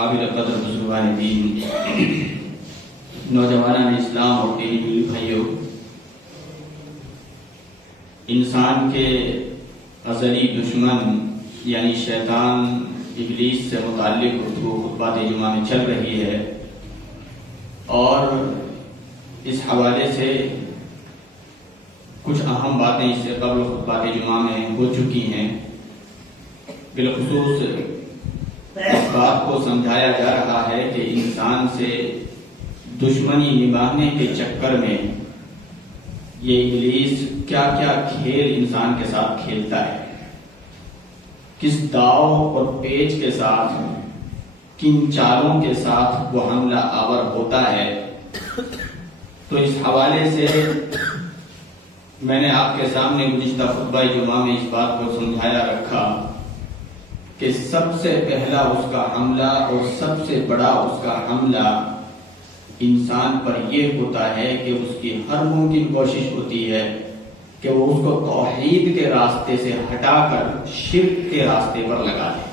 قابل قدر بزرگان دین، نوجوانان اسلام اور دینی بھائیوں، انسان کے ازلی دشمن یعنی شیطان ابلیس سے متعلق گفتگو خطبات جمعہ میں چل رہی ہے، اور اس حوالے سے کچھ اہم باتیں اس سے قبل خطبات جمعہ میں ہو چکی ہیں۔ بالخصوص اس بات کو سمجھایا جا رہا ہے کہ انسان سے دشمنی نبھانے کے چکر میں یہ ابلیس کیا کیا کھیل انسان کے ساتھ کھیلتا ہے، کس داؤ اور پیچ کے ساتھ، کن چالوں کے ساتھ وہ حملہ آور ہوتا ہے۔ تو اس حوالے سے میں نے آپ کے سامنے گزشتہ خطبہ جمعہ میں اس بات کو سمجھایا رکھا کہ سب سے پہلا اس کا حملہ اور سب سے بڑا اس کا حملہ انسان پر یہ ہوتا ہے کہ اس کی ہر ممکن کوشش ہوتی ہے کہ وہ اس کو توحید کے راستے سے ہٹا کر شرک کے راستے پر لگا دے،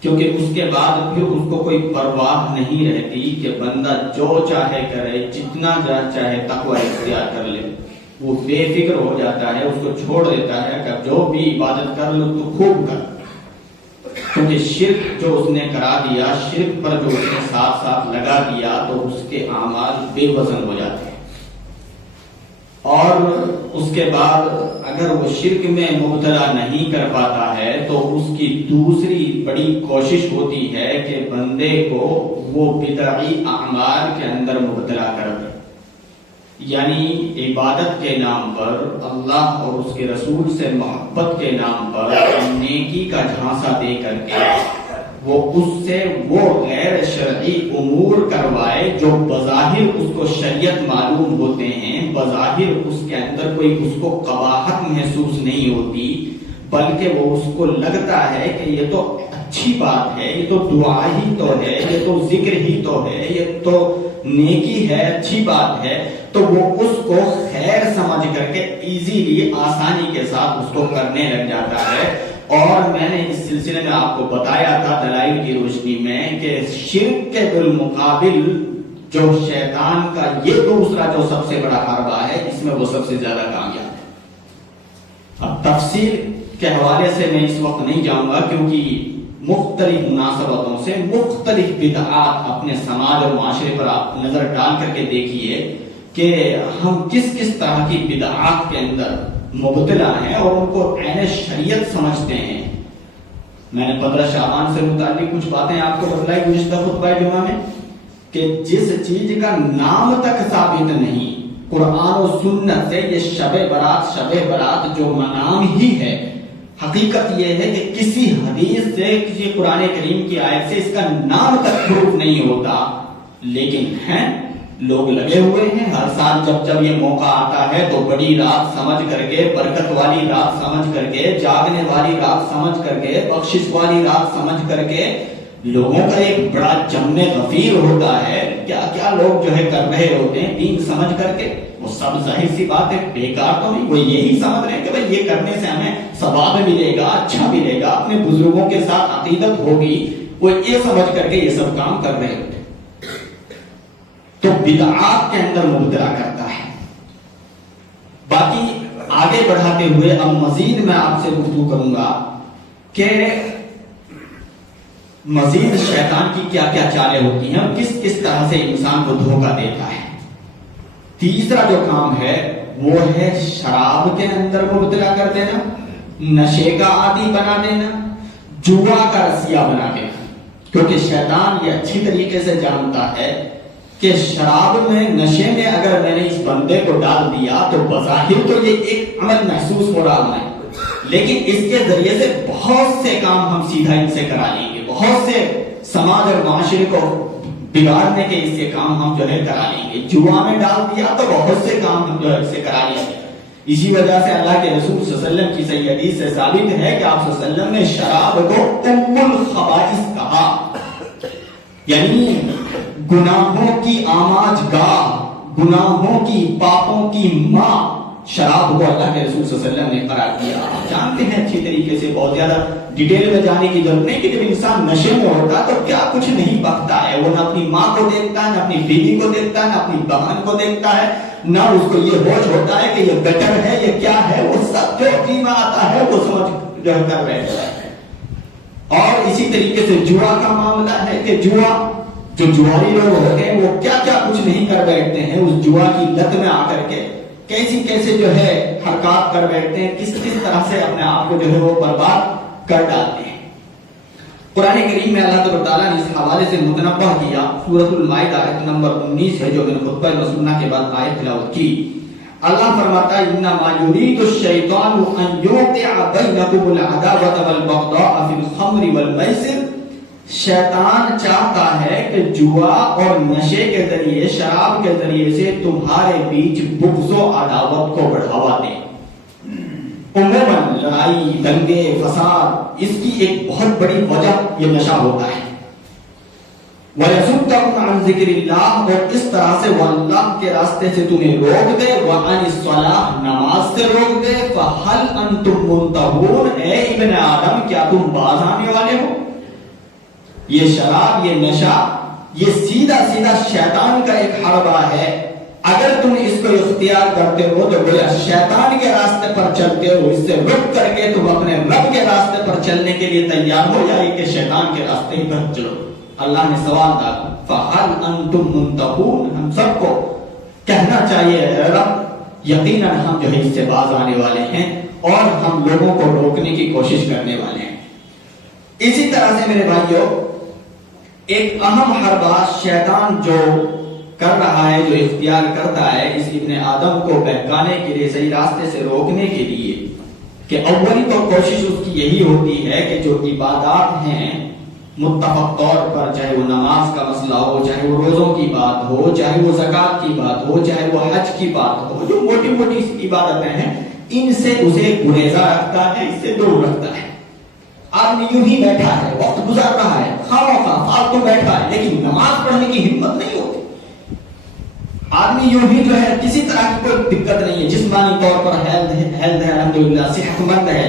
کیونکہ اس کے بعد پھر اس کو کوئی پرواہ نہیں رہتی کہ بندہ جو چاہے کرے، جتنا چاہے تقوی اختیار کر لے، وہ بے فکر ہو جاتا ہے، اس کو چھوڑ دیتا ہے کہ جو بھی عبادت کر لو تو خوب کر، کیونکہ شرک جو اس نے کرا دیا، شرک پر جو اس نے ساتھ ساتھ لگا دیا، تو اس کے اعمال بے وزن ہو جاتے ہیں۔ اور اس کے بعد اگر وہ شرک میں مبتلا نہیں کر پاتا ہے تو اس کی دوسری بڑی کوشش ہوتی ہے کہ بندے کو وہ بدعی اعمال کے اندر مبتلا کر دے، یعنی عبادت کے نام پر، اللہ اور اس کے رسول سے محبت کے نام پر نیکی کا جھانسا دے کر کے وہ اس سے وہ غیر شرعی امور کروائے جو بظاہر اس کو شریعت معلوم ہوتے ہیں، بظاہر اس کے اندر کوئی اس کو قباحت محسوس نہیں ہوتی، بلکہ وہ اس کو لگتا ہے کہ یہ تو اچھی بات ہے، یہ تو دعا ہی تو ہے، یہ تو ذکر ہی تو ہے، یہ تو نیکی ہے، اچھی بات ہے، تو وہ اس کو خیر سمجھ کر کے ایزیلی، آسانی کے ساتھ اس کو کرنے لگ جاتا ہے۔ اور میں نے اس سلسلے میں آپ کو بتایا تھا دلائل کی روشنی میں کہ شرک کے بالمقابل جو شیطان کا یہ دوسرا جو سب سے بڑا حربہ ہے، اس میں وہ سب سے زیادہ کامیاب ہے۔ اب تفصیل کے حوالے سے میں اس وقت نہیں جاؤں گا، کیونکہ مختلف مناسبتوں سے مختلف بدعات اپنے سماج اور معاشرے پر آپ نظر ڈال کر کے دیکھیے کہ ہم کس کس طرح کی بدعات کے اندر مبتلا ہیں اور ان کو عین شریعت سمجھتے ہیں۔ میں نے 15 شعبان سے متعلق کچھ باتیں آپ کو بتلائی گزشتہ خطبہ جمعہ میں کہ جس چیز کا نام تک ثابت نہیں قرآن و سنت سے، یہ شب برات جو نام ہی ہے، حقیقت یہ ہے کہ کسی حدیث سے، کسی قرآن کریم کی آیت سے اس کا نام تک پروف نہیں ہوتا، لیکن ہیں لوگ لگے ہوئے ہیں۔ ہر سال جب یہ موقع آتا ہے تو بڑی رات سمجھ کر کے، برکت والی رات سمجھ کر کے، جاگنے والی رات سمجھ کر کے، بخشش والی رات سمجھ کر کے لوگوں کا ایک بڑا جمع غفیر ہوتا ہے، کیا کیا لوگ جو ہے کر رہے ہوتے ہیں دین سمجھ کر کے۔ وہ سب ظاہر سی بات ہے بیکار تو نہیں، وہ یہی سمجھ رہے ہیں کہ بھئی یہ کرنے سے ہمیں ثواب ملے گا، اچھا ملے گا، اپنے بزرگوں کے ساتھ عقیدت ہوگی، وہ یہ سمجھ کر کے یہ سب کام کر رہے ہوتے ہیں، تو بدعات کے اندر مبتلا کرتا ہے۔ باقی آگے بڑھاتے ہوئے اب مزید میں آپ سے گفتگو کروں گا کہ مزید شیطان کی کیا کیا چالیں ہوتی ہیں اور کس کس طرح سے انسان کو دھوکہ دیتا ہے۔ تیسرا جو کام ہے وہ ہے شراب کے اندر مبتلا کر دینا، نشے کا عادی بنا دینا، جوا کا رسیا بنا دینا، کیونکہ شیطان یہ اچھی طریقے سے جانتا ہے کہ شراب میں، نشے میں اگر میں نے اس بندے کو ڈال دیا تو بظاہر تو یہ ایک عمل محسوس ہو رہا ہے، لیکن اس کے ذریعے سے بہت سے کام ہم سیدھا ان سے کرا لیں گے، بہت سے سماج اور معاشرے کو بگاڑنے کے اس سے کام ہم جو ہے کرا لیں گے۔ جوا میں ڈال دیا تو بہت سے کام ہم جو ہے اس سے کرا لیں گے۔ اسی وجہ سے اللہ کے رسول صلی اللہ علیہ وسلم کی صحیح حدیث سے ثابت ہے کہ آپ صلی اللہ علیہ وسلم نے شراب کو ام الخبائث کہا، یعنی گناہوں کی آماج گاہ، گناہوں کی، پاپوں کی ماں شراب کو اللہ کے رسول صلی اللہ علیہ وسلم نے قرار دیا۔ جانتے ہیں اچھی طریقے سے، بہت زیادہ ڈیٹیل میں جانے کی ضرورت نہیں کہ جب انسان نشے میں ہوتا ہے تو کیا کچھ نہیں بکتا ہے، وہ نہ اپنی ماں کو دیکھتا ہے، نہ اپنی بیوی کو دیکھتا ہے، نہ اپنی بہن کو دیکھتا ہے، نہ اس کو یہ ہوش ہوتا ہے کہ یہ بیٹر ہے یہ کیا ہے، وہ سب جو جی میں آتا ہے وہ سمجھ جو کر رہتا ہے۔ اور اسی طریقے سے جوا کا معاملہ ہے کہ جوا جو جواری لوگ ہوتے ہیں وہ کیا کیا کچھ نہیں کر بیٹھتے ہیں اس جوا کی لت میں آ کر کے، کیسے جو ہے حرکات کر بیٹھتے ہیں، کس طرح سے اپنے آپ کو جو ہے وہ برباد کر ڈالتے ہیں۔ قرآن کریم میں اللہ تعالیٰ نے اس حوالے سے متنبہ کیا، سورۃ المائدہ آیت نمبر 19 ہے جو میں نے خطبہ مسنونہ کے بعد آیت تلاوت کی۔ اللہ فرماتا ہے انما یرید الشیطان ان یوقع بینکم العداوۃ والبغضاء فی الخمر والمیسر، شیطان چاہتا ہے کہ جوا اور نشے کے ذریعے، شراب کے ذریعے سے تمہارے بیچ بغض و عداوت کو بڑھاوا دے۔ عموماً لڑائی، دنگے، فساد، اس کی ایک بہت بڑی وجہ یہ نشہ ہوتا ہے۔ وَيَصُدَّكُمْ عَنْ ذِكْرِ اللَّهِ، اور اس طرح سے وہ اللہ کے راستے سے تمہیں روک دے، وَعَنِ الصَّلَاةِ، نماز سے روک دے، فَهَلْ أَنْتُمْ مُنْتَهُونَ، اے ابن آدم کیا تم باز آنے والے ہو؟ یہ شراب، یہ نشہ، یہ سیدھا شیطان کا ایک حربہ ہے۔ اگر تم اس کو اختیار کرتے ہو تو گویا شیطان کے راستے پر چلتے ہو، اس سے رک کر کے تم اپنے رب کے راستے پر چلنے کے لیے تیار ہو جائے کہ شیطان کے راستے ہی پر چلو۔ اللہ نے سوال ڈالا فَهَلْ أَنْتُمْ مُنْتَهُونَ، ہم سب کو کہنا چاہیے اے رب یقیناً ہم جو ہے اس سے باز آنے والے ہیں اور ہم لوگوں کو روکنے کی کوشش کرنے والے ہیں۔ اسی طرح سے میرے بھائیوں ایک اہم حربہ شیطان جو کر رہا ہے، جو اختیار کرتا ہے اس ابن آدم کو بہکانے کے لیے، صحیح راستے سے روکنے کے لیے، کہ اولی تو کوشش اس کی یہی ہوتی ہے کہ جو عبادات ہیں متفق طور پر، چاہے وہ نماز کا مسئلہ ہو، چاہے وہ روزوں کی بات ہو، چاہے وہ زکوٰۃ کی بات ہو، چاہے وہ حج کی بات ہو، جو موٹی عبادتیں ہیں ان سے اسے گریزہ رکھتا ہے، اس سے دور رکھتا ہے۔ آدمی یوں ہی بیٹھا ہے، وقت گزار رہا ہے، خواہ فالتو بیٹھا ہے، لیکن نماز پڑھنے کی ہمت نہیں ہوتی۔ آدمی یوں ہی جو ہے کسی طرح کی کوئی دقت نہیں ہے، جسمانی طور پر ہیلتھ ہے، الحمدللہ صحت مند ہے،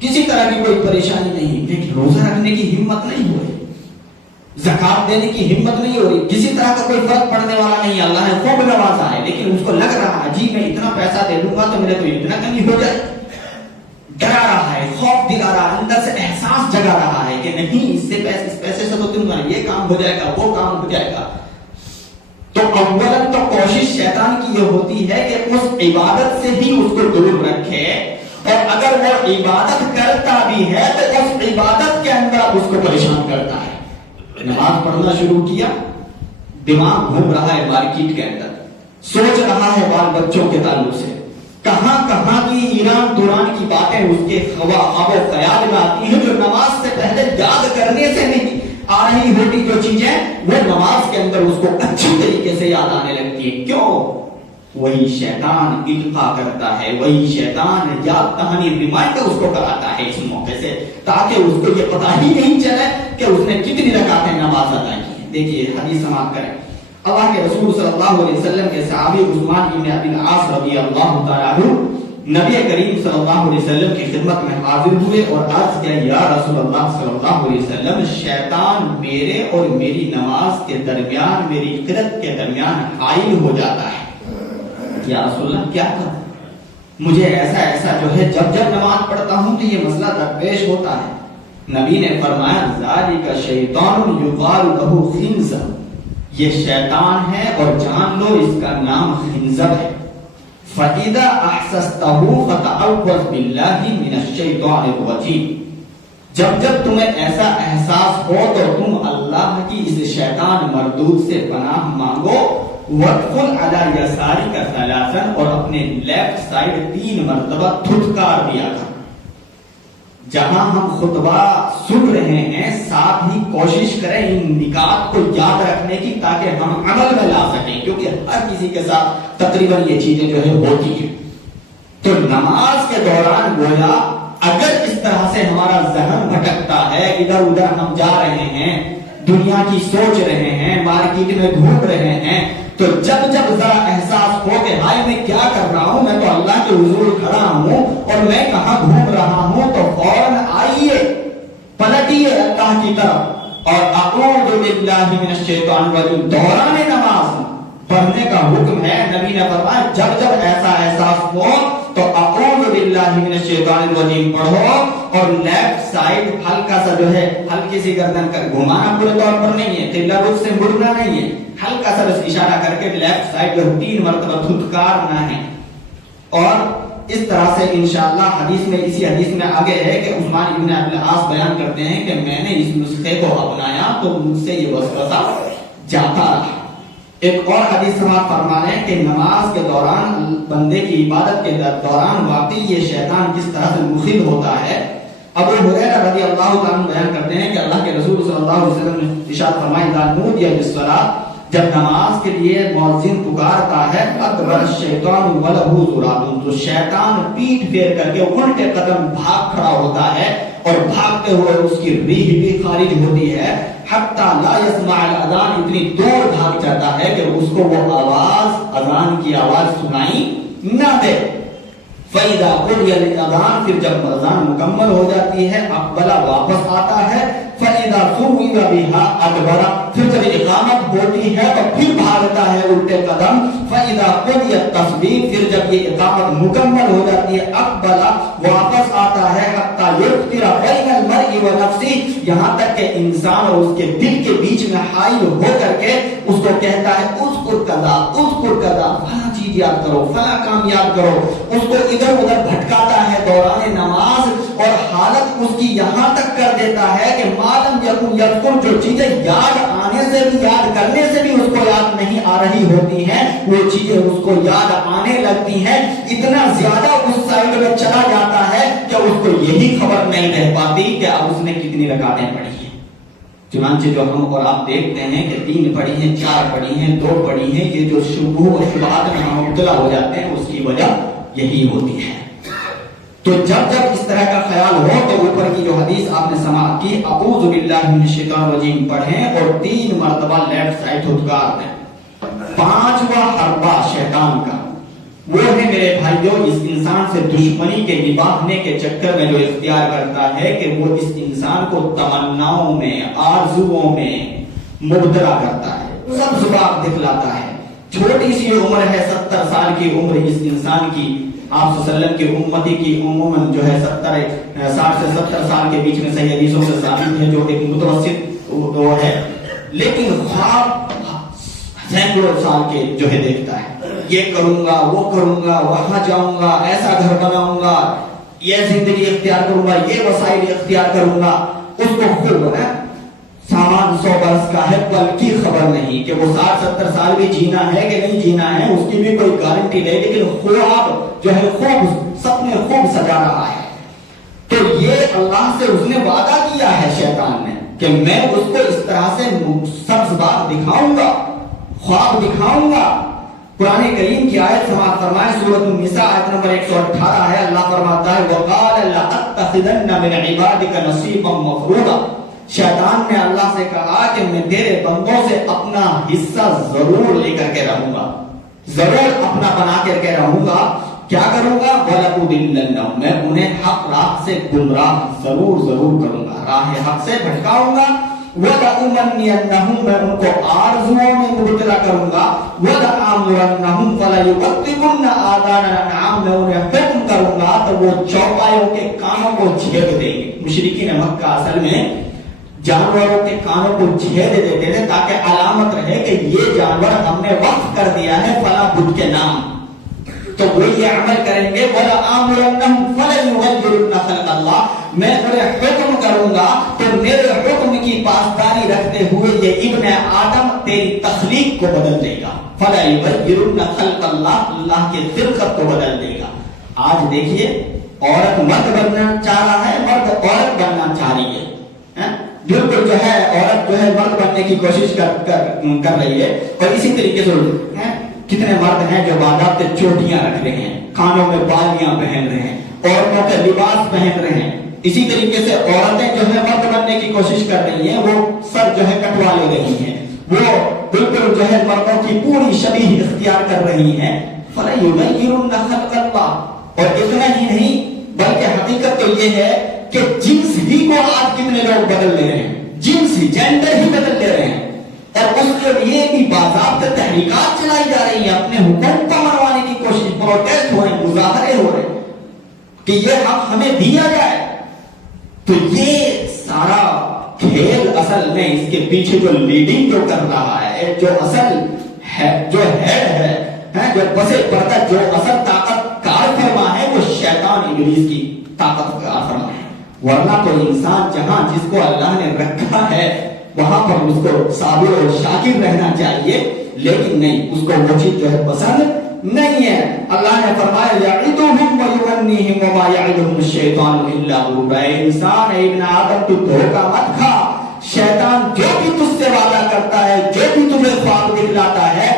کسی طرح کی کوئی پریشانی نہیں، لیکن روزہ رکھنے کی ہمت نہیں ہو رہی، زکات دینے کی ہمت نہیں ہو رہی، کسی طرح کا کوئی فرق پڑنے والا نہیں ہے، اللہ نے خوب نوازا ہے، لیکن اس کو لگ رہا ہے جی میں اتنا پیسہ دے دوں گا تو میرے تو اتنا کمی ہو جائے، ڈرا رہا ہے، خوف دلا رہا ہے، اندر سے احساس جگا رہا ہے کہ نہیں اس پیسے سے تو تم یہ کام ہو جائے گا، وہ کام ہو جائے گا۔ تو اولاً تو کوشش شیطان کی یہ ہوتی ہے کہ اس عبادت سے ہی اس کو دور رکھے، اور اگر وہ عبادت کرتا بھی ہے تو اس عبادت کے اندر اس کو پریشان کرتا ہے۔ نماز پڑھنا شروع کیا، دماغ گھوم رہا ہے مارکیٹ کے اندر، سوچ رہا ہے بال بچوں کے تعلق سے، کہاں کی ایران دوران کی باتیں اس کے خواب و خیال میں آتی ہیں جو نماز سے پہلے یاد کرنے سے نہیں آ رہی ہوتی، جو چیزیں وہ نماز کے اندر اس کو اچھی طریقے سے یاد آنے لگتی ہے۔ کیوں؟ وہی شیطان القاء کرتا ہے، وہی شیطان یاد دہانی ریمائنڈر اس کو کراتا ہے اس موقع سے، تاکہ اس کو یہ پتہ ہی نہیں چلے کہ اس نے کتنی رکعتیں نماز ادا کی ہیں۔ دیکھیے حدیث سماعت کریں، اللہ کے رسول صلی اللہ علیہ وسلم کے صحابی عثمان بن ابی العاص رضی اللہ تعالیٰ عنہ نبی کریم صلی اللہ علیہ وسلم کی خدمت میں حاضر ہوئے اور عرض کیا یا رسول اللہ صلی اللہ علیہ وسلم، شیطان میرے اور میری نماز کے درمیان، میری قرأت کے درمیان حائل ہو جاتا ہے۔ یا رسول اللہ کیا کروں؟ مجھے ایسا جو ہے جب نماز پڑھتا ہوں تو یہ مسئلہ درپیش ہوتا ہے۔ نبی نے فرمایا ذالک شیطان یقال لہ خنزب، یہ شیطان ہے اور جان لو اس کا نام خنزب ہے۔ فَإِذَا أَحْسَسْتَهُ فَتَعَوَّذْ بِاللَّهِ مِنَ الشَّيْطَانِ الرَّجِيمِ، جب تمہیں ایسا احساس ہو تو تم اللہ کی اس شیطان مردود سے پناہ مانگو۔ وَادْخُلْ عَلَى يَسَارِكَ ثَلَاثًا، اور اپنے لیفٹ سائیڈ 3 مرتبہ دھتکار دیا کر۔ جہاں ہم خطبہ سن رہے ہیں ساتھ ہی کوشش کریں ان نکات کو یاد رکھنے کی تاکہ ہم عمل میں لا سکیں، کیونکہ ہر کسی کے ساتھ تقریباً یہ چیزیں جو ہے ہوتی ہیں۔ تو نماز کے دوران گویا اگر اس طرح سے ہمارا ذہن بھٹکتا ہے، ادھر ادھر ہم جا رہے ہیں، دنیا کی سوچ رہے ہیں، مارکیٹ میں گھوم رہے ہیں، تو جب جب ذرا احساس ہو کہ بھائی میں کیا کر رہا ہوں، میں تو اللہ کے حضور کھڑا ہوں اور میں کہاں گھوم رہا ہوں، تو فوراً آئیے، پلٹیے اللہ کی طرف اور اعوذ باللہ من الشیطان الرجیم دوران نماز پڑھنے کا حکم ہے۔ نبی نے فرمایا جب جب ایسا احساس ہو تو اعوذ باللہ من الشیطان الرجیم پڑھو، اور لیفٹ سائڈ ہلکا سا جو ہے ہلکی سی گردن کر گھمانا، پورے طور پر نہیں ہے، قبلہ رخ سے مڑنا نہیں ہے، ہلکا سا بس اشارہ کر کے لیفٹ سائڈ جو 3 مرتبہ دھتکارنا ہے۔ اور اس طرح سے انشاءاللہ حدیث میں، اسی حدیث میں آگے ہے کہ عثمان ابن عبد العاص بیان کرتے ہیں کہ میں نے اس نسخے کو اپنایا تو مجھ سے یہ وسوسہ جاتا رہا۔ ایک اور حدیث سماعت فرما رہے ہیں کہ نماز کے دوران، بندے کی عبادت کے دوران واقعی یہ شیطان کس طرح سے مخل ہوتا ہے۔ ابو ہریرہ رضی اللہ عنہ بیان کرتے ہیں کہ اللہ کے رسول صلی اللہ علیہ وسلم نے ارشاد فرمایا اذا نودی للصلاۃ، جب نماز کے لیے مؤذن پکارتا ہے ادبر الشیطان ولہ ذرات، تو شیطان پیٹھ پھیر کر کے الٹے قدم بھاگ کھڑا ہوتا ہے، اور بھاگتے ہوئے اس کی ریح بھی خارج ہوتی ہے، حتی لا یسمع الاذان، اتنی دور بھاگ جاتا ہے کہ اس کو وہ آواز، اذان کی آواز سنائی نہ دے۔ فَإِذَا قُضِيَ الْأَذَانُ، پھر جب اذان مکمل ہو جاتی ہے اقبلہ واپس آتا ہے، فَإِذَا ثُوِّبَ بِهَا أَدْبَرَ، پھر جب اقامت ہوتی ہے تو پھر بھاگتا ہے الٹے قدم، فَإِذَا قُضِيَ التَّصْبِيحُ، پھر جب یہ اقامت مکمل ہو جاتی ہے اقبلہ واپس آتا ہے، حَتَّى يُفْتِرَ بَيْنَ الْمَرْءِ وَنَفْسِهِ، یہاں تک کہ انسان اور اس کے دل کے بیچ میں حائل ہو کر کے اس کو کہتا ہے اذکر کذا اذکر کذا، فلاں چیز یاد کرو، فلاں کام یاد کرو، اس کو ادھر ادھر بھٹکاتا ہے دوران نماز، اور حالت اس کی یہاں تک کر دیتا ہے کہ معلوم یکن یذکر، جو چیزیں یاد آنے سے بھی، یاد کرنے سے بھی اس کو یاد نہیں آ رہی ہوتی ہیں، وہ چیزیں اس کو یاد آنے لگتی ہیں، اتنا زیادہ اس سائڈ میں چلا جاتا ہے کہ اس کو یہی خبر نہیں رہ پاتی کہ اب اس نے کتنی رکعتیں پڑھی ہیں۔ چنانچہ جو ہم اور آپ دیکھتے ہیں کہ 3 پڑھی ہیں، 4 پڑھی ہیں، 2 پڑھی ہیں، یہ جو شبہ و شبہات میں ہم مبتلا ہو جاتے ہیں اس کی وجہ یہی ہوتی ہے۔ تو جب جب اس طرح کا خیال ہو تو اوپر کی جو حدیث آپ نے سماعت کی اعوذ باللہ من الشیطان الرجیم پڑھیں اور 3 مرتبہ لیفٹ سائڈ دھتکار دیں۔ 5واں حربہ شیطان کا وہ ہے میرے بھائیوں، اس انسان سے دشمنی کے نباہنے کے چکر میں جو اختیار کرتا ہے کہ وہ اس انسان کو تمناؤں میں، آرزوؤں میں مبتلا کرتا ہے، سب زباب دکھلاتا ہے۔ چھوٹی سی عمر ہے، 70 سال کی عمر اس انسان کی، آپ صلی اللہ علیہ وسلم کی امتی کی عموماً جو ہے 60 سے 70 سال کے بیچ میں صحیح حدیثوں سے ثابت ہے، جو ایک متوسط وہ ہے، لیکن خواب سینکڑوں سال کے جو ہے دیکھتا ہے، یہ کروں گا، وہ کروں گا، وہاں جاؤں گا، ایسا گھر بناؤں گا، یہ زندگی اختیار کروں گا، یہ وسائل اختیار کروں گا۔ اس کو خوب ہے سامان 100 برس کا ہے، پل کی خبر نہیں کہ وہ 60-70 سال بھی جینا ہے کہ نہیں جینا ہے، اس کی بھی کوئی گارنٹی نہیں، لیکن خواب جو ہے خوب سپنے خوب سجا رہا ہے۔ تو یہ اللہ سے اس نے وعدہ کیا ہے شیطان نے کہ میں اس کو اس طرح سے سبز باغ دکھاؤں گا، خواب دکھاؤں گا۔ قرآن کریم کی آیت سماعت فرمائے، سورۃ النساء آیت نمبر 118 ہے، اللہ فرماتا ہے وَقَالَ لَأَتَّخِذَنَّ مِنْ عِبَادِكَ نَصِيبًا مَفْرُوضًا، شیطان نے اللہ سے کہا کہ میں تیرے بندوں سے اپنا حصہ ضرور لے کر کے رہوں گا، ضرور اپنا بنا کر کے رہوں گا۔ کیا کروں گا؟ وَلَأُضِلَّنَّهُمْ، میں انہیں حق راہ سے گمراہ ضرور کروں گا، راہ حق سے بھٹکاؤں گا۔ وَلَأُمَنِّيَنَّهُمْ، میں ان کو آرزوؤں میں مبتلا کروں گا۔ وَلَآمُرَنَّهُمْ فَلَيُبَتِّكُنَّ آذَانَ الْأَنْعَامِ، میں انہیں حکم کروں گا تو وہ چوپایوں کے کانوں کو چھید دیں گے۔ مشرکین مکہ اصل میں جانوروں کے کانوں کو چھید دیتے تھے تاکہ علامت رہے کہ یہ جانور ہم نے وقف کر دیا ہے فلاں بت کے نام، تو وہ یہ عمل کریں گے۔ وَلَآمُرَنَّهُمْ فَلَيُغَيِّرُنَّ خَلْقَ اللَّهِ، میں انہیں حکم کروں گا تو میرے حکم کی پاسداری رکھتے ہوئے یہ ابن آدم تیری تخلیق کو بدل دے گا۔ فَلَيُغَيِّرُنَّ خَلْقَ اللَّهِ، اللہ کے خلقت کو بدل دے گا۔ آج دیکھیے عورت مرد بننا چاہ رہا ہے، مرد عورت بننا چاہ رہی ہے، بالکل جو ہے عورت جو ہے مرد بننے کی کوشش کر رہی ہے۔ اور اسی طریقے سے کتنے مرد ہیں جو باضابطے چوٹیاں رکھ رہے ہیں، کانوں میں بالیاں پہن رہے ہیں، عورتوں کے لباس پہن رہے ہیں۔ اسی طریقے سے عورتیں جو ہے مرد بننے کی کوشش کر رہی ہیں، وہ سر جو ہے کٹوا لے رہی ہیں، وہ بالکل جو ہے مردوں کی پوری شبیہ اختیار کر رہی ہیں. فَلَيُغَيِّرُنَّ خَلْقَ اللَّهِ. اور اتنا ہی نہیں بلکہ حقیقت تو یہ ہے کہ جنس ہی کو آج کتنے لوگ بدل لے رہے ہیں, جنس ہی, جینڈر ہی بدل لے رہے ہیں, اور اس کے لیے بھی باضابطہ تحریکات چلائی جا رہی ہیں, اپنے حکومت کو منوانے کی کوشش, پروٹیسٹ ہو رہے ہیں, مظاہرے ہو رہے ہیں کہ یہ حق ہمیں دیا جائے. تو یہ سارا کھیل اصل میں اس کے پیچھے جو لیڈنگ جو کر رہا ہے, جو اصل ہے, جو ہیڈ ہے, جو پسے پردہ جو اصل طاقت کار فرما ہے, وہ شیطان ابلیس کی طاقت کار فرما ہے. ورنہ تو انسان جہاں جس کو اللہ نے رکھا ہے وہاں پر اس کو صابر اور شاکر رہنا چاہیے, لیکن نہیں, اس کو وہ چیز جو ہے پسند نہیں ہے. اللہ نے فرمایا یعدہم ویمنیہم وما یعدہم الشیطان الا غرورا. انسان ابن آدم تو دھوکہ مت کھا, شیطان جو بھی تجھ سے وعدہ کرتا ہے, جو بھی تمہیں خواب دکھلاتا ہے,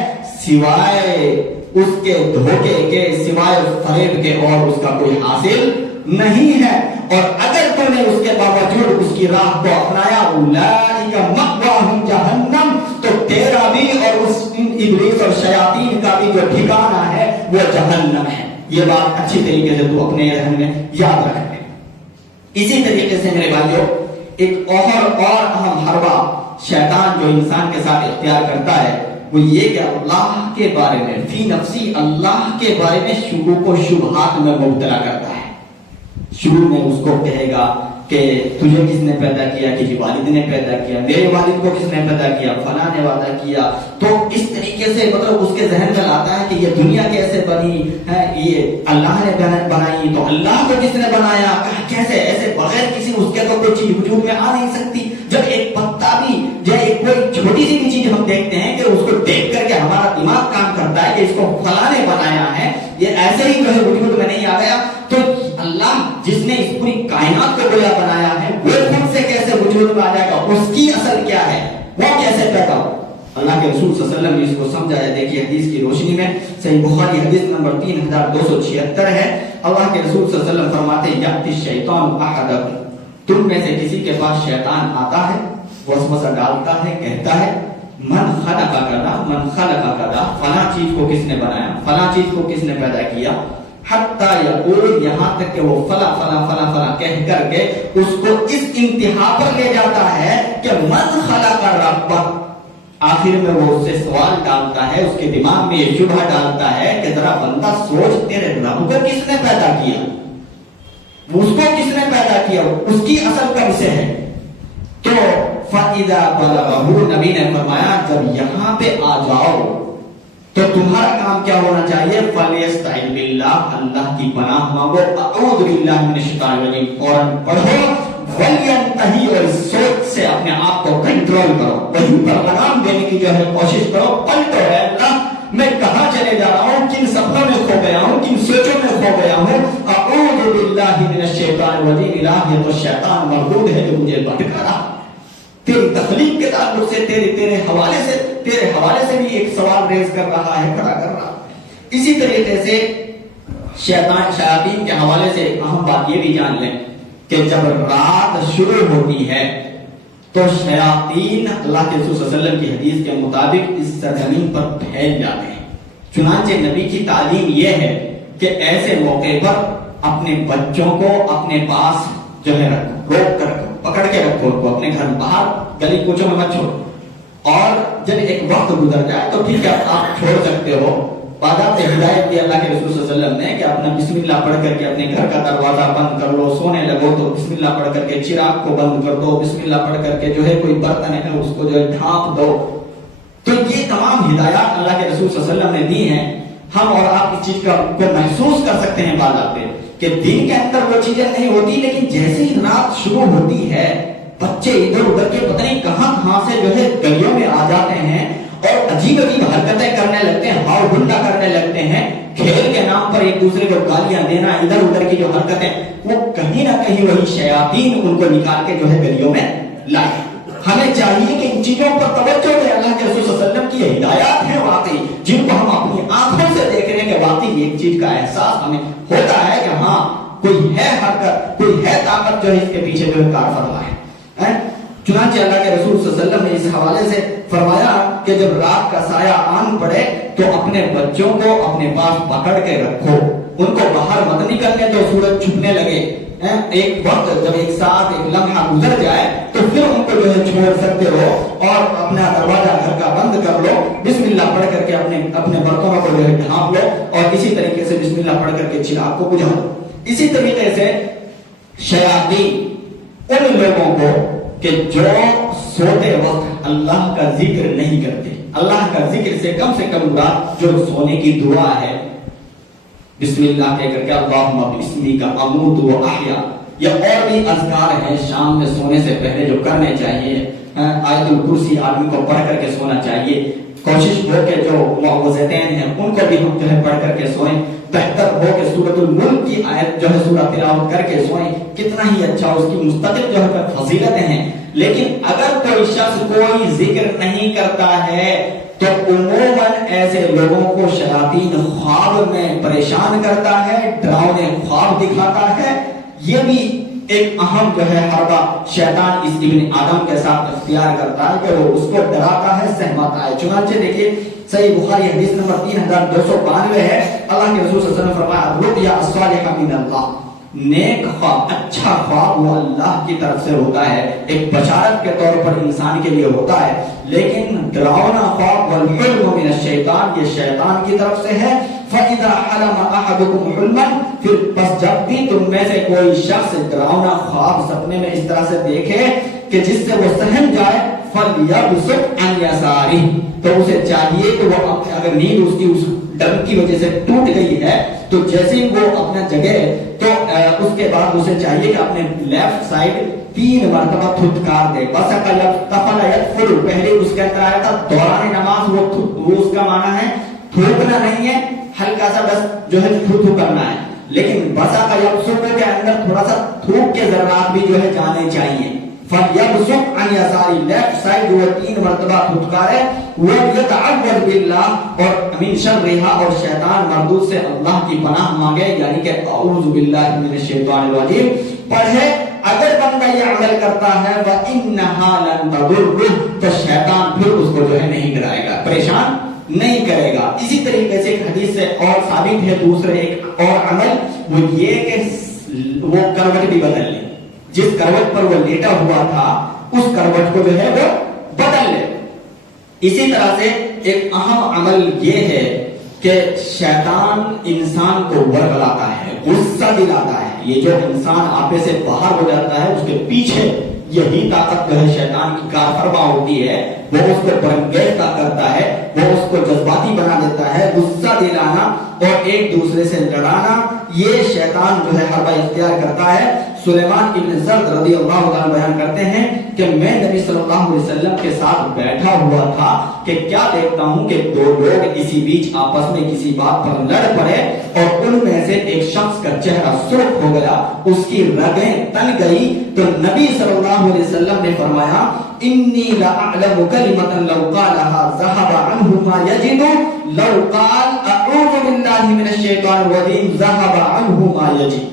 سوائے اس کے دھوکے کے, سوائے فریب کے اور اس کا کوئی حاصل نہیں ہے. اور اگر تم نے اس کے باوجود اس کی راہ کو اپنایا, اولئک مأواہم جہنم, تو تیرا بھی اور اس ابلیس اور شیاطین کا بھی جو ٹھکانہ ہے وہ جہنم ہے. یہ بات اچھی طریقے سے تو اپنے ذہن میں یاد رکھیں. اسی طریقے سے میرے بھائیوں, ایک اور اہم حربہ شیطان جو انسان کے ساتھ اختیار کرتا ہے وہ یہ کہ اللہ کے بارے میں, فی نفسی, اللہ کے بارے میں شکوک و شبہات میں مبتلا کرتا ہے. شروع میں اس کو کہے گا کہ تجھے کس نے پیدا کیا, کسی والد نے پیدا کیا, میرے والد کو کس نے پیدا کیا, فلاں نے وعدہ کیا. تو اس طریقے سے مطلب اس کے ذہن میں لاتا ہے کہ یہ دنیا کیسے بنی ہے, یہ اللہ نے بنائی, تو اللہ کو کس نے بنایا, کیسے, ایسے بغیر کسی اس کے تو کوئی چیز وجود میں آ نہیں سکتی. جب ایک پتا بھی یا ایک کوئی چھوٹی سی بھی چیز ہم دیکھتے ہیں کہ اس کو دیکھ کر کے ہمارا دماغ کام کرتا ہے کہ اس کو فلاں نے بنایا ہے, یہ ایسے ہی جو ہے وجود میں نہیں آ گیا. تو اللہ جس نے اس پوری کائنات کو گویا بنایا ہے وہ خود سے کیسے وجود میں آ جائے گا, اس کی اصل کیا ہے, وہ کیسے پیدا ہو. اللہ کے رسول صلی اللہ علیہ وسلم نے اس کو سمجھایا. دیکھیے حدیث کی روشنی میں صحیح بخاری حدیث نمبر 3276 ہے. اللہ کے رسول صلی اللہ علیہ وسلم فرماتے ہیں یأتی الشیطان احدکم, تم میں سے کسی کے پاس شیطان آتا ہے, وسوسہ ڈالتا ہے, کہتا ہے من خلق کذا, من خلق کذا, فلاں چیز کو کس نے بنایا, فلاں چیز کو کس نے پیدا کیا, حتیٰ یقول, یہاں تک کہ وہ فلا فلا فلا فلا کہہ کر کے اس کو اس انتہا پر لے جاتا ہے کہ من خلق ربک. آخر میں وہ اس سے سوال ڈالتا ہے, اس کے دماغ میں یہ شبہ ڈالتا ہے کہ ذرا بندہ سوچ, تیرے رب کو کس نے پیدا کیا, اس کو کس نے پیدا کیا, اس کی اصل کب سے ہے. تو فَإِذَا بَلَغَهُ, نبی نے فرمایا جب یہاں پہ آ جاؤ تو تمہارا کام کیا ہونا چاہیے, فَلْيَسْتَعِذْ بِاللَّهِ, اللہ کی پناہ مانگو, اعوذ باللہ من الشیطان الرجیم, فوراً پڑھو, وَلْيَنْتَهِي, اور سوچ سے اپنے آپ کو کنٹرول کرو, وہی پر لگام دینے کی جو ہے کوشش کرو. پلٹو, ہے اللہ میں کہاں چلے جا رہا ہوں, کن سپنوں میں کھو گیا ہوں, کن سوچوں میں کھو گیا ہوں. اعوذ باللہ من الشیطان الرجیم, الہ یہ تو شیطان مردود ہے جو مجھے بھٹکا رہا. تیری تخلیق کے تعلق سے, تیرے حوالے سے بھی ایک سوال ریز کر رہا ہے, کھڑا کر رہا. اسی طریقے سے شیاطین کے حوالے سے ایک اہم بات یہ بھی جان لیں کہ جب رات شروع ہوتی ہے تو شیاطین اللہ کے رسول صلی اللہ علیہ وسلم کی حدیث کے مطابق اس سرزمین پر پھیل جاتے ہیں. چنانچہ نبی کی تعلیم یہ ہے کہ ایسے موقع پر اپنے بچوں کو اپنے پاس جو ہے رکھو, روک کر رکھو, پکڑ کے رکھو, ان کو اپنے گھر باہر گلی کوچوں میں مت چھوڑو. اور جب ایک وقت گزر جائے تو ٹھیک ہے آپ چھوڑ سکتے ہو. باضابطہ ہدایت دی اللہ کے رسول صلی اللہ علیہ وسلم نے کہ اپنا بسم اللہ پڑھ کر کے اپنے گھر کا دروازہ بند کر لو, سونے لگو تو بسم اللہ پڑھ کر کے چراغ کو بند کر دو, بسم اللہ پڑھ کر کے جو ہے کوئی برتن ہے اس کو جو ہے ڈھانپ دو. تو یہ تمام ہدایات اللہ کے رسول صلی اللہ علیہ وسلم نے دی ہیں. ہم اور آپ اس چیز کو محسوس کر سکتے ہیں باضابطے کہ دن کے اندر وہ چیزیں نہیں ہوتی, لیکن جیسے ہی رات شروع ہوتی ہے بچے ادھر ادھر کے پتہ نہیں کہاں سے جو ہے گلیوں میں آ جاتے ہیں اور عجیب حرکتیں کرنے لگتے ہیں, ہاؤ ہلا کرنے لگتے ہیں. کھیل کے نام پر ایک دوسرے کو گالیاں دینا, ادھر ادھر کی جو حرکتیں, وہ کہیں نہ کہیں وہی شیاطین ان کو نکال کے جو ہے گلیوں میں لائے. ہمیں چاہیے کہ ان چیزوں پر توجہ دیں. اللہ کے رسول صلی اللہ علیہ وسلم کی ہدایات ہیں واقعی, جن کو ہم اپنی آنکھوں سے دیکھ رہے ہیں کہ واقعی ایک چیز کا احساس ہمیں ہوتا ہے کہ ہاں کوئی ہے حرکت, کوئی ہے طاقت جو ہے اس کے پیچھے جو ہے کار فرما ہے. چنانچہ اللہ کے رسول صلی اللہ علیہ وسلم نے اس حوالے سے فرمایا کہ جب رات کا سایہ آن پڑے تو اپنے بچوں کو اپنے پاس پکڑ کے رکھو، ان کو باہر مت نکلنے تو سورج چھپنے لگے، ایک وقت جب ایک ساتھ ایک لمحہ گزر جائے تو پھر ان کو جو ہے چھوڑ سکتے ہو اور اپنا دروازہ گھر کا بند کر لو، بسم اللہ پڑھ کر کے اپنے برتنوں کو جو ہے ڈھانپ لو اور اسی طریقے سے بسم اللہ پڑھ کر کے چراغ کو بجھا لو۔ اسی طریقے سے شیاطین ان لوگوں کو کہ جو سوتے وقت اللہ کا ذکر نہیں کرتے، اللہ کا ذکر سے کم مراد جو سونے کی دعا ہے، بسم اللہ کہہ کر کے اللہم باسمک اموت و احیا، یا اور بھی اذکار ہیں شام میں سونے سے پہلے جو کرنے چاہیے، آیت الکرسی آدمی کو پڑھ کر کے سونا چاہیے، کوشش ہو کہ جو معوذتین ہیں ان کو بھی ہم جو ہے پڑھ کر کے سوئیں، بہتر ہو کہ سورۃ الملک کی آیت جو ہے سورہ تلاوت کر کے سوئیں، کتنا ہی اچھا، اس کی مستقل جو ہے فضیلتیں ہیں۔ لیکن اگر کوئی شخص کوئی ذکر نہیں کرتا ہے تو عموماً ایسے لوگوں کو شیاطین خواب میں پریشان کرتا ہے، ڈراؤنے خواب دکھاتا ہے۔ یہ بھی ایک اہم جو ہے حربہ شیطان اس ابن آدم کے ساتھ اختیار کرتا ہے کہ وہ اس کو ڈراتا ہے، سہماتا ہے۔ چنانچہ دیکھیے صحیح بخاری حدیث نمبر 3292 ہے، اللہ کے رسول صلی اللہ علیہ وسلم فرمایا الرؤیا الصالحہ من اللہ، نیک خواب، اچھا خواب وہ اللہ کی طرف سے ہوتا ہے، ایک بشارت کے طور پر انسان کے لیے ہوتا ہے، لیکن ڈراؤنا خواب والحلم من الشیطان، یہ شیطان کی طرف سے ہے۔ فَإِذَا حَلَمَ أَحَدُكُمْ حُلْمًا، پھر پس جب بھی تم میں سے کوئی شخص ڈراؤنا خواب سپنے میں اس طرح سے دیکھے کہ جس سے وہ سہم جائے، فَلْيَبْصُقْ عَنْ يَسَارِهِ، تو اسے چاہیے کہ وہ اگر نیند اس کی اس ڈر کی وجہ سے ٹوٹ گئی ہے تو جیسے ہی وہ اپنا جگہ تو اس کے بعد اسے چاہیے کہ اپنے لیفٹ سائڈ 3 مرتبہ تھتکار دے۔ بسکا یتفل یتفل، پہلے اس کے اندر آیا تھا دوران نماز، وہ اس کا معنی ہے تھوکنا نہیں ہے، ہلکا سا بس جو ہے تھو کرنا ہے، لیکن بسکا یبسق کے اندر تھوڑا سا تھوک کے ذرات بھی جو ہے جانے چاہیے۔ فَيَبْصُقْ عَنْ يَسَارِ، لیفٹ سائڈ وہ 3 مرتبہ تھتکارے، وَيَتَعَوَّذْ بِاللَّهِ، اور من شرها، اور شیطان مردود سے اللہ کی پناہ مانگے، یعنی کہ اعوذ باللہ من الشیطان الرجیم پڑھے۔ اگر بندہ یہ عمل کرتا ہے وَإِنَّهَا لَن تَضُرُّهُ، تو شیطان پھر اس کو جو ہے نہیں ڈرائے گا، پریشان نہیں کرے گا۔ اسی طریقے سے ایک حدیث سے اور ثابت ہے دوسرے ایک اور عمل، وہ یہ کہ وہ کروٹ بھی بدل لے، جس کروٹ پر وہ لیٹا ہوا تھا اس کروٹ کو جو ہے وہ بدل لے۔ اسی طرح سے ایک اہم عمل یہ ہے کہ شیطان انسان کو ورغلاتا ہے، غصہ دلاتا ہے۔ یہ جو انسان آپے سے باہر ہو جاتا ہے اس کے پیچھے یہی طاقت جو ہے شیطان کی کار فرما ہوتی ہے، وہ اس کو برنگیزا کرتا ہے، وہ اس کو جذباتی بنا دیتا ہے، غصہ دلانا اور ایک دوسرے سے لڑانا، یہ شیطان جو ہے حربہ اختیار کرتا ہے۔ سلیمان ابن زرد رضی اللہ عنہ بیان کرتے ہیں کہ میں نبی صلی اللہ علیہ وسلم کے ساتھ بیٹھا ہوا تھا کہ کیا دیکھتا ہوں کہ 2 لوگ اسی بیچ آپس میں کسی بات پر لڑ پڑے اور ان میں سے ایک شخص کا چہرہ سرخ ہو گیا، اس کی رگیں تن گئی، تو نبی صلی اللہ علیہ وسلم نے فرمایا انی لأعلم کلمة لو قالها ذهب عنه ما يجد، لو قال اعوذ باللہ من الشیطان الرجیم ذهب عنه ما يجد۔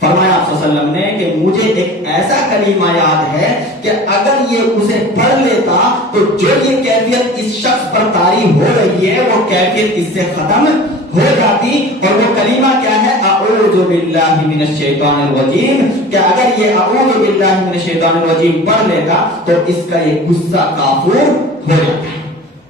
فرمایا آپ صلی اللہ علیہ وسلم نے کہ مجھے ایک ایسا کلمہ یاد ہے کہ اگر یہ اسے پڑھ لیتا تو جو یہ کیفیت اس شخص پر طاری ہو رہی ہے وہ کیفیت اس سے ختم ہو جاتی۔ اور وہ کلمہ کیا ہے؟ اعوذ باللہ من الشیطان الرجیم، کہ اگر یہ اعوذ باللہ من الشیطان الرجیم پڑھ لیتا تو اس کا یہ غصہ کافور ہو جاتا۔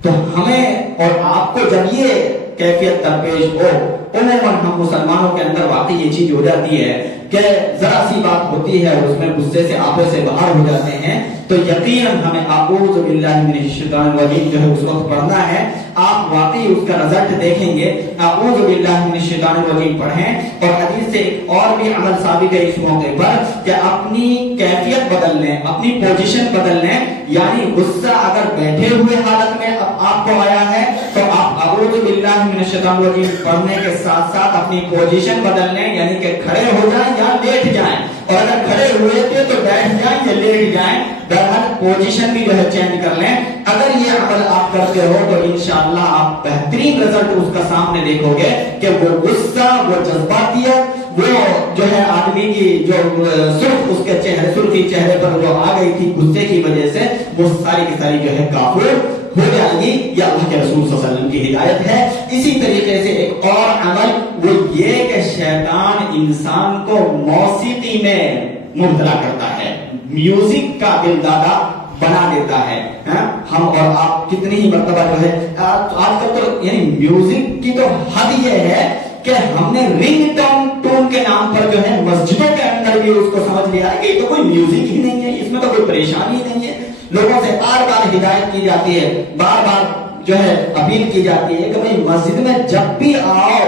تو ہمیں اور آپ کو جب یہ کیفیت درپیش ہو، عموماً ہم مسلمانوں کے اندر واقعی یہ چیز ہو جاتی ہے کہ ذرا سی بات ہوتی ہے اس میں غصے سے آپے سے باہر ہو جاتے ہیں، تو یقیناً ہمیں اعوذ باللہ من الشیطان الرجیم جو ہے اس وقت پڑھنا ہے۔ آپ واقعی اس کا رزلٹ دیکھیں گے، اعوذ باللہ من الشیطان الرجیم پڑھیں۔ اور حدیث سے ایک اور بھی عمل ثابت ہے اس موقع پر کہ اپنی کیفیت بدل لیں، اپنی پوزیشن بدل لیں، یعنی غصہ اگر بیٹھے ہوئے حالت میں آپ کو آیا ہے تو آپ اعوذ باللہ من الشیطان الرجیم پڑھنے کے ساتھ ساتھ اپنی پوزیشن بدل لیں، یعنی کہ کھڑے ہو جائیں یا لیٹ جائیں، اور اگر کھڑے ہوئے تھے تو بیٹھ جائیں یا لیٹ جائیں، بہرحال پوزیشن بھی جو ہے چینج کر لیں۔ اگر یہ عمل آپ کرتے ہو تو انشاءاللہ آپ بہترین رزلٹ اس کا سامنے دیکھو گے کہ وہ غصہ، وہ جذباتیت، وہ جو ہے آدمی کی جو سرخ اس کے چہرے سرخ تھی چہرے پر وہ آ گئی تھی غصے کی وجہ سے، وہ ساری کی ساری جو ہے کافر ہو جائے گی. یہ اللہ کے رسول صلی اللہ علیہ وسلم کی ہدایت ہے. اسی طریقے سے ایک اور عمل وہ یہ کہ شیطان انسان کو موسیقی میں مبتلا کرتا ہے، میوزک کا دل دادا بنا دیتا ہے. ہم اور آپ کتنی ہی مرتبہ جو ہے آج کل تو یعنی میوزک کی تو حد یہ ہے کہ ہم نے رنگ ٹون کے نام پر جو ہے مسجدوں کے اندر بھی اس کو سمجھ لیا ہے کہ یہ تو کوئی میوزک ہی نہیں ہے، اس میں تو کوئی پریشانی نہیں ہے. لوگوں سے بار بار ہدایت کی جاتی ہے، بار بار جو ہے اپیل کی جاتی ہے کہ بھئی مسجد میں جب بھی آؤ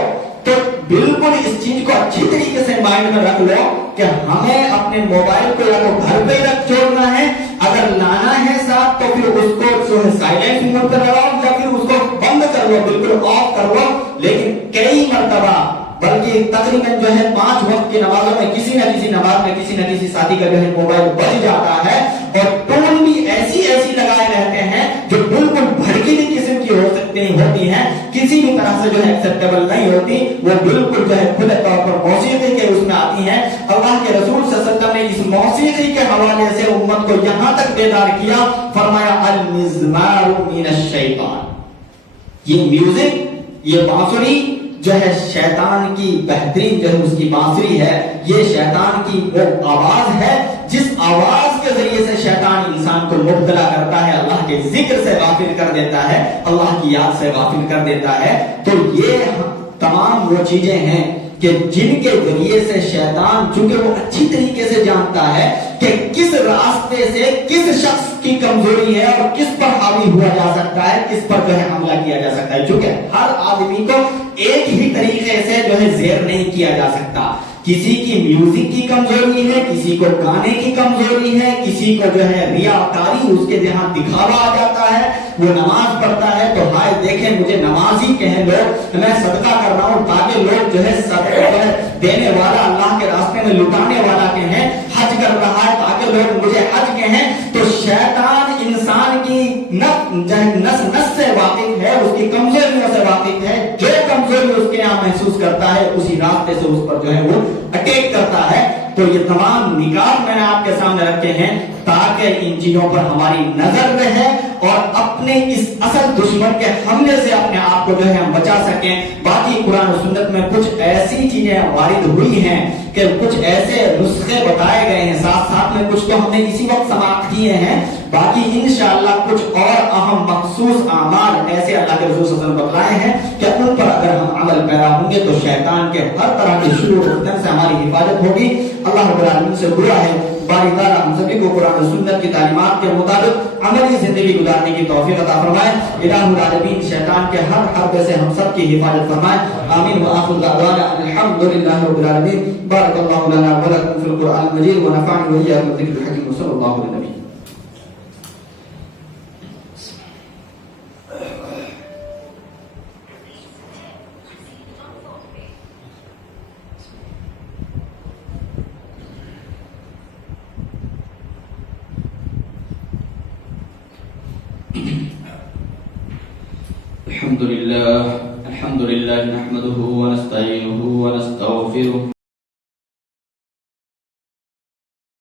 تو بالکل اس چیز کو اچھی طریقے سے مائنڈ میں رکھ لو کہ ہمیں اپنے موبائل کو یا تو گھر پہ رکھ چھوڑنا ہے، اگر لانا ہے ساتھ تو پھر اس کو جو ہے سائلنٹ موڈ پر لگاؤ یا پھر اس کو بند کر لو، بالکل آف کر لو. لیکن کئی مرتبہ بلکہ تقریباً جو ہے 5 وقت کی نمازوں میں کسی نہ کسی نماز میں کسی نہ کسی ساتھی کا جو ہے موبائل بج جاتا ہے، اور ٹون بھی ایسی لگائے رہتے ہیں جو بالکل بھڑکیلی قسم کی ہوتی ہیں، کسی بھی طرح سے جو ہے ایکسیپٹیبل نہیں ہوتی، وہ بالکل جو ہے کھلے طور پر موسیقی کے اس میں آتی ہیں. اللہ کے رسول صلی اللہ علیہ وسلم نے اس موسیقی کے حوالے سے امت کو یہاں تک بیدار کیا، فرمایا المزمار من الشیطان. یہ میوزک، یہ بانسری جو ہے شیطان کی بہترین جو ہے اس کی بانسری ہے، یہ شیطان کی وہ آواز ہے جس آواز کے ذریعے سے شیطان انسان کو مبتلا کرتا ہے، اللہ کے ذکر سے غافل کر دیتا ہے، اللہ کی یاد سے غافل کر دیتا ہے. تو یہ تمام وہ چیزیں ہیں کہ جن کے ذریعے سے شیطان، چونکہ وہ اچھی طریقے سے جانتا ہے کہ کس راستے سے کس شخص کی کمزوری ہے اور کس پر حاوی ہوا جا سکتا ہے، کس پر جو ہے حملہ کیا جا سکتا ہے. چونکہ ہر آدمی کو ایک ہی طریقے سے جو ہے زیر نہیں کیا جا سکتا. کسی کی میوزک کی کمزوری ہے، کسی کو گانے کی کمزوری ہے، کسی کو جو ہے ریاکاری، اس کے جہاں دکھاوا آ جاتا ہے. وہ نماز پڑھتا ہے تو ہائے دیکھیں مجھے نمازی کہیں لوگ، میں صدقہ کر رہا ہوں تاکہ لوگ جو ہے صدقہ جو ہے دینے والا، اللہ کے راستے میں لٹانے والا کہیں، حج کر رہا ہے تاکہ لوگ مجھے حج کہیں. تو شیطان انسان کی نس سے واقف ہے، اس کی کمزوریوں سے واقف ہے. جو کمزوری اس کے یہاں محسوس کرتا ہے اسی راستے سے اس پر جو ہے وہ اٹیک کرتا ہے. تو یہ تمام نکات میں نے آپ کے سامنے رکھے ہیں تاکہ ان چیزوں پر ہماری نظر رہے اور اپنے اس اصل دشمن کے حملے سے اپنے آپ کو جو ہے ہم بچا سکیں. باقی قرآن و سنت میں کچھ ایسی چیزیں وارد ہوئی ہیں کہ کچھ ایسے نسخے بتائے گئے ہیں، ساتھ ساتھ میں کچھ تو ہم نے اسی وقت سماعت کیے ہیں. باقی انشاءاللہ کچھ اور اہم مخصوص اعمال ایسے اللہ کے رسول صلی اللہ علیہ وسلم بتلائے ہیں کہ ان پر اگر ہم عمل پیرا ہوں گے تو شیطان کے ہر طرح کے شرور و فتن سے ہماری حفاظت ہوگی. اللہ رب العالمین سے دعا ہے باری تعالیٰ ہم سبھی کو قرآن و سنت کی تعلیمات کے مطابق عملی زندگی گزارنے کی توفیق عطا فرمائے. الہ العالمین شیطان کے ہر حربے سے ہم سب کی حفاظت فرمائے. آمین وآخر دعوانا الحمدللہ رب العالمین. بارک اللہ لنا ولکم فی القرآن المجید ونفعني وإياكم بالذکر الحکیم وصلی اللہ علیہ وسلم. الحمد لله نحمده ونستعينه ونستغفره